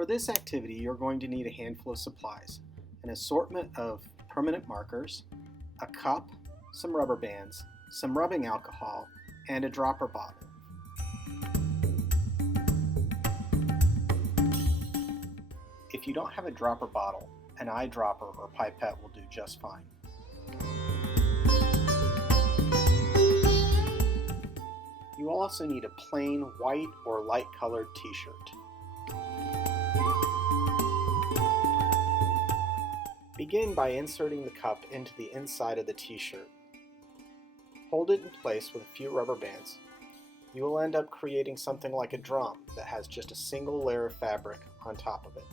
For this activity, you're going to need a handful of supplies: an assortment of permanent markers, a cup, some rubber bands, some rubbing alcohol, and a dropper bottle. If you don't have a dropper bottle, an eyedropper or pipette will do just fine. You will also need a plain white or light colored t-shirt. Begin by inserting the cup into the inside of the t-shirt. Hold it in place with a few rubber bands. You will end up creating something like a drum that has just a single layer of fabric on top of it.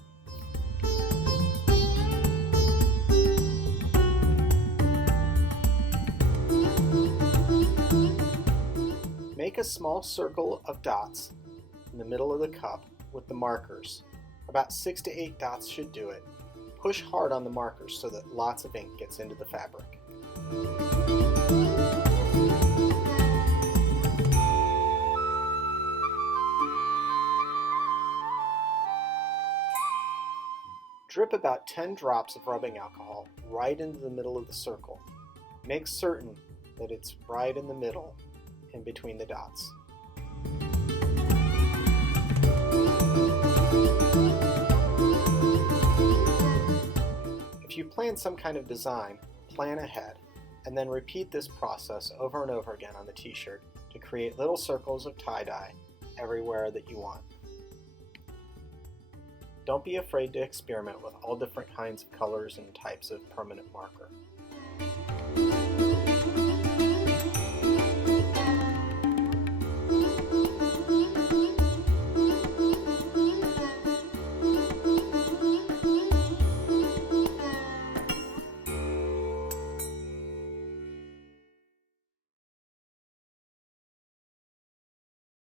Make a small circle of dots in the middle of the cup with the markers. About 6 to 8 dots should do it. Push hard on the markers so that lots of ink gets into the fabric. Drip about 10 drops of rubbing alcohol right into the middle of the circle. Make certain that it's right in the middle, in between the dots. If you plan some kind of design, plan ahead, and then repeat this process over and over again on the t-shirt to create little circles of tie-dye everywhere that you want. Don't be afraid to experiment with all different kinds of colors and types of permanent marker.